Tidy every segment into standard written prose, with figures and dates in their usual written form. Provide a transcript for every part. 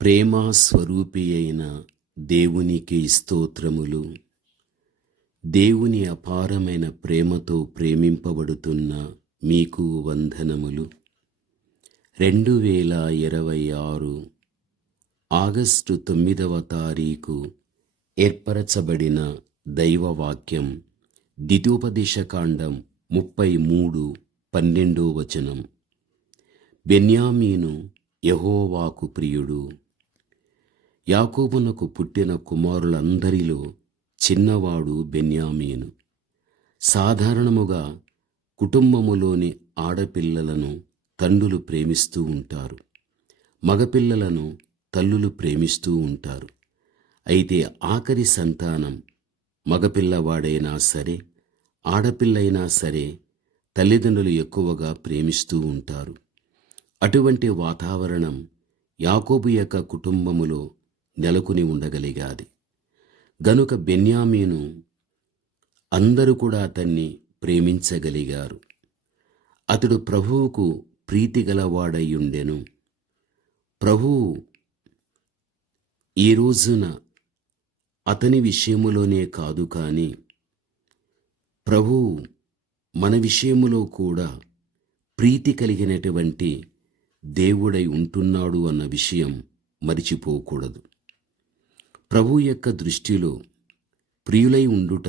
ప్రేమ స్వరూపి అయిన దేవునికి స్తోత్రములు. దేవుని అపారమైన ప్రేమతో ప్రేమింపబడుతున్న మీకు వందనములు. 2026 ఆగస్టు 9వ తారీఖు ఏర్పరచబడిన దైవవాక్యం ద్వితీయోపదేశకాండం 33:12 బెన్యామీను యెహోవాకు ప్రియుడు. యాకోబునకు పుట్టిన కుమారులందరిలో చిన్నవాడు బెన్యామీను. సాధారణముగా కుటుంబములోని ఆడపిల్లలను తండ్రులు ప్రేమిస్తూ ఉంటారు, మగపిల్లలను తల్లులు ప్రేమిస్తూ ఉంటారు. అయితే ఆఖరి సంతానం మగపిల్లవాడైనా సరే ఆడపిల్లైనా సరే తల్లిదండ్రులు ఎక్కువగా ప్రేమిస్తూ ఉంటారు. అటువంటి వాతావరణం యాకోబు యొక్క కుటుంబములో నెలకొని ఉండగలిగాది. గనుక బెన్యామీను అందరూ కూడా అతన్ని ప్రేమించగలిగారు. అతడు ప్రభువుకు ప్రీతిగలవాడయ్యుండెను. ప్రభువు ఈ రోజున అతని విషయములోనే కాదు కానీ ప్రభువు మన విషయములో కూడా ప్రీతి కలిగినటువంటి దేవుడై ఉంటున్నాడు అన్న విషయం మరిచిపోకూడదు. ప్రభు యొక్క దృష్టిలో ప్రియులై ఉండుట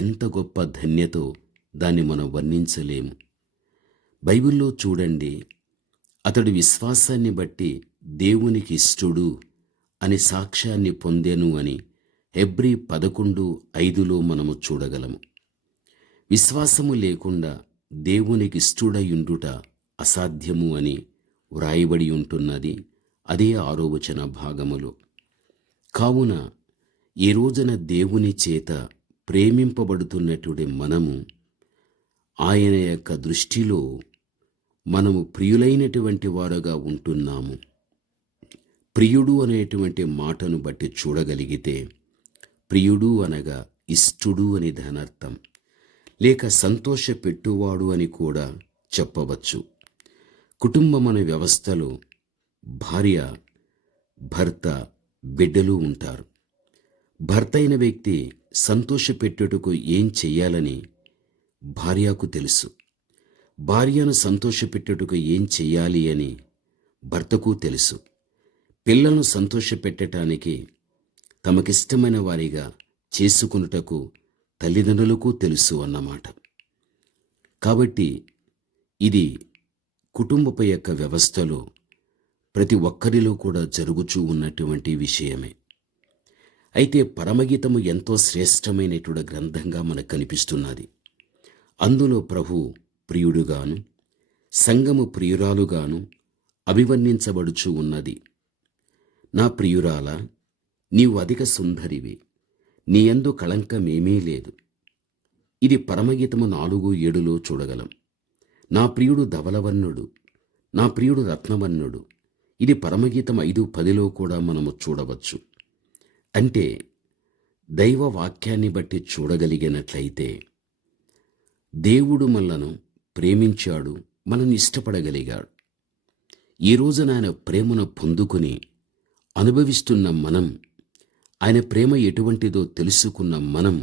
ఎంత గొప్ప ధన్యతో దాన్ని మనం వర్ణించలేము. బైబిల్లో చూడండి, అతడు విశ్వాసాన్ని బట్టి దేవునికి ఇష్టుడు అని సాక్ష్యాన్ని పొందెను అని హెబ్రీ 11:5 మనము చూడగలము. విశ్వాసము లేకుండా దేవునికి ఇష్టుడయుండుట అసాధ్యము అని వ్రాయబడి ఉంటున్నది అదే 6వ వచన భాగములో. కావున ఈ రోజున దేవుని చేత ప్రేమింపబడుతున్నటువంటి మనము ఆయన యొక్క దృష్టిలో మనము ప్రియులైనటువంటి వారుగా ఉంటున్నాము. ప్రియుడు అనేటువంటి మాటను బట్టి చూడగలిగితే ప్రియుడు అనగా ఇష్టుడు అని దానర్థం, లేక సంతోషపెట్టువాడు అని కూడా చెప్పవచ్చు. కుటుంబమనే వ్యవస్థలో భార్య, భర్త, బిడ్డలు ఉంటారు. భర్త అయిన వ్యక్తి సంతోషపెట్టుటకు ఏం చెయ్యాలని భార్యకు తెలుసు. భార్యను సంతోషపెట్టుటకు ఏం చెయ్యాలి అని భర్తకు తెలుసు. పిల్లలను సంతోషపెట్టడానికి తమకిష్టమైన వారిగా చేసుకొనుటకు తల్లిదండ్రులకు తెలుసు అన్నమాట. కాబట్టి ఇది కుటుంబపు యొక్క వ్యవస్థలో ప్రతి ఒక్కరిలో కూడా జరుగుచూ ఉన్నటువంటి విషయమే. అయితే పరమగీతము ఎంతో శ్రేష్టమైనటువంటి గ్రంథంగా మనకు కనిపిస్తున్నది. అందులో ప్రభు ప్రియుడుగాను సంఘము ప్రియురాలుగాను అభివర్ణించబడుచూ ఉన్నది. నా ప్రియురాల, నీవు అధిక సుందరివి, నీ యందు కళంకమేమీ లేదు. ఇది పరమగీతము 4:7 చూడగలం. నా ప్రియుడు ధవలవర్ణుడు, నా ప్రియుడు రత్నవర్ణుడు. ఇది పరమగీతం 5:10 కూడా మనము చూడవచ్చు. అంటే దైవ వాక్యాన్ని బట్టి చూడగలిగినట్లయితే దేవుడు మనలను ప్రేమించాడు, మనల్ని ఇష్టపడగలిగాడు. ఈ రోజున ఆయన ప్రేమను పొందుకుని అనుభవిస్తున్న మనం, ఆయన ప్రేమ ఎటువంటిదో తెలుసుకున్న మనం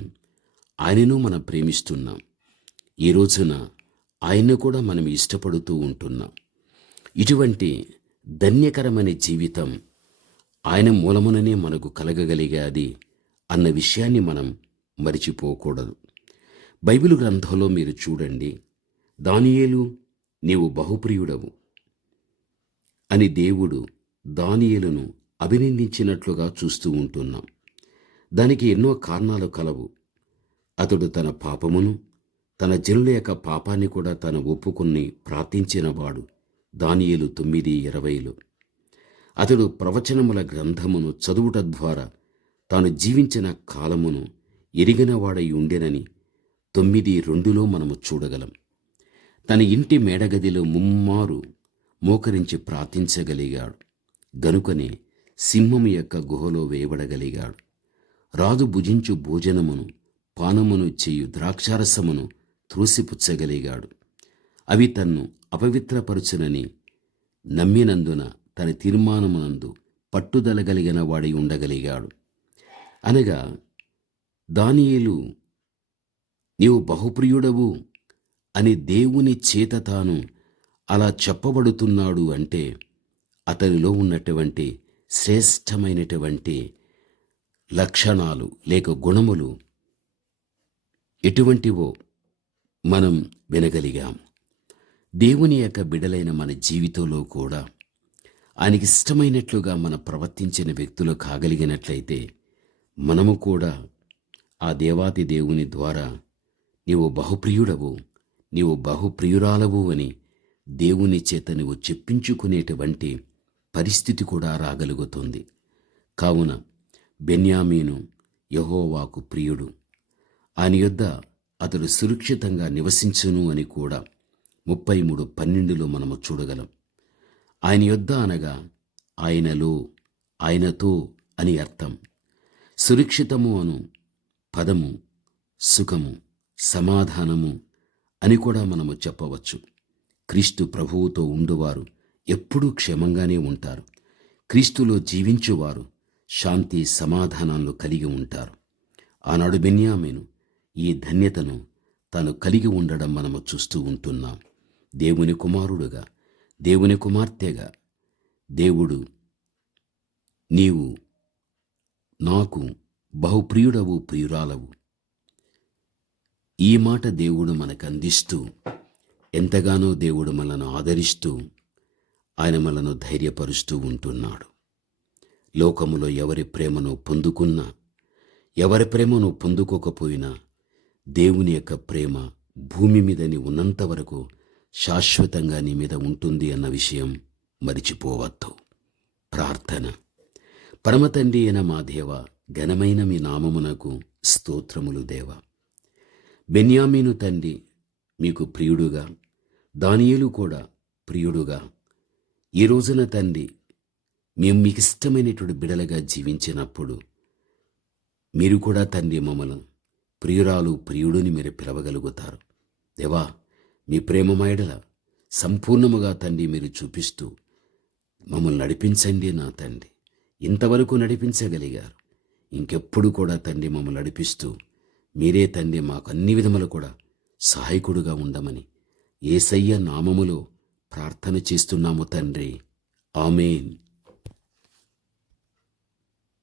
ఆయనను మనం ప్రేమిస్తున్నాం. ఈ రోజున ఆయన్ను కూడా మనం ఇష్టపడుతూ ఉంటున్నాం. ఇటువంటి ధన్యకరమైన జీవితం ఆయన మూలముననే మనకు కలగగలిగాది అన్న విషయాన్ని మనం మరిచిపోకూడదు. బైబిల్ గ్రంథంలో మీరు చూడండి, దానియేలు నీవు బహుప్రియుడవు అని దేవుడు దానియేలును అభినందించినట్లుగా చూస్తూ ఉంటున్నాం. దానికి ఎన్నో కారణాలు కలవు. అతడు తన పాపమును, తన జనుల యొక్క పాపాన్ని కూడా తను ఒప్పుకుని ప్రార్థించినవాడు. దానియేలు 9:20. అతడు ప్రవచనముల గ్రంథమును చదువుట ద్వారా తాను జీవించిన కాలమును ఎరిగినవాడై ఉండెనని 9:2 మనము చూడగలం. తన ఇంటి మేడగదిలో ముమ్మారు మోకరించి ప్రార్థించగలిగాడు. గనుకనే సింహము యొక్క గుహలో వేయబడగలిగాడు. రాజు భుజించు భోజనమును పానమును చేయు ద్రాక్షారసమును త్రోసిపుచ్చగలిగాడు. అవి తన్ను అపవిత్రపరచునని నమ్మినందున తన తీర్మానమునందు పట్టుదల కలిగిన వాడై ఉండగలిగాడు. అనగా దానియేలు నీవు బహుప్రియుడవు అని దేవుని చేత తాను అలా చెప్పబడుతున్నాడు అంటే అతనిలో ఉన్నటువంటి శ్రేష్టమైనటువంటి లక్షణాలు లేక గుణములు ఎటువంటివో మనం వినగలిగాం. దేవుని యొక్క బిడలైన మన జీవితంలో కూడా ఆయనకి ఇష్టమైనట్లుగా మనం ప్రవర్తించిన వ్యక్తులు కాగలిగినట్లయితే మనము కూడా ఆ దేవాతి దేవుని ద్వారా నీవు బహుప్రియుడవు, నీవు బహుప్రియురాలవు అని దేవుని చేత నువ్వు చెప్పించుకునేటువంటి పరిస్థితి కూడా రాగలుగుతుంది. కావున బెన్యామీను యెహోవాకు ప్రియుడు, ఆయన యొద్ద అతడు సురక్షితంగా నివసించును అని కూడా 33:12 మనము చూడగలం. ఆయన యొద్ద అనగా ఆయనలో, ఆయనతో అని అర్థం. సురక్షితము అను పదము సుఖము, సమాధానము అని కూడా మనము చెప్పవచ్చు. క్రీస్తు ప్రభువుతో ఉండువారు ఎప్పుడూ క్షేమంగానే ఉంటారు. క్రీస్తులో జీవించువారు శాంతి సమాధానాలు కలిగి ఉంటారు. ఆనాడు బెన్యామీను ఈ ధన్యతను తాను కలిగి ఉండడం మనము చూస్తూ ఉంటున్నాం. దేవుని కుమారుడుగా, దేవుని కుమార్తెగా దేవుడు నీవు నాకు బహుప్రియుడవు, ప్రియురాలవు, ఈ మాట దేవుడు మనకు అందిస్తూ ఎంతగానో దేవుడు మనను ఆదరిస్తూ ఆయన మనను ధైర్యపరుస్తూ ఉంటున్నాడు. లోకములో ఎవరి ప్రేమను పొందుకున్నా, ఎవరి ప్రేమను పొందుకోకపోయినా దేవుని యొక్క ప్రేమ భూమి మీద నీ ఉన్నంత వరకు శాశ్వతంగా నీ మీద ఉంటుంది అన్న విషయం మరిచిపోవద్దు. ప్రార్థన. పరమతండ్రి అయిన మా దేవ, ఘనమైన మీ నామమునకు స్తోత్రములు దేవా. బెన్యామీను తండ్రి మీకు ప్రియుడుగా, దానియేలు కూడా ప్రియుడుగా ఈ రోజున తండ్రి మేము మీకు ఇష్టమైనటువంటి బిడలగా జీవించినప్పుడు మీరు కూడా తండ్రి మమ్మల్ని ప్రియురాలు, ప్రియుడిని మీరు పిలవగలుగుతారు. దేవా, మీ ప్రేమమయడల సంపూర్ణముగా తండ్రి మీరు చూపిస్తూ మమ్మల్ని నడిపించండి నా తండ్రి. ఇంతవరకు నడిపించగలిగారు, ఇంకెప్పుడు కూడా తండ్రి మమ్మల్ని నడిపిస్తూ మీరే తండ్రి మాకు అన్ని విధములు కూడా సహాయకుడుగా ఉండమని యేసయ్య నామములో ప్రార్థన చేస్తున్నాము తండ్రి. ఆమేన్.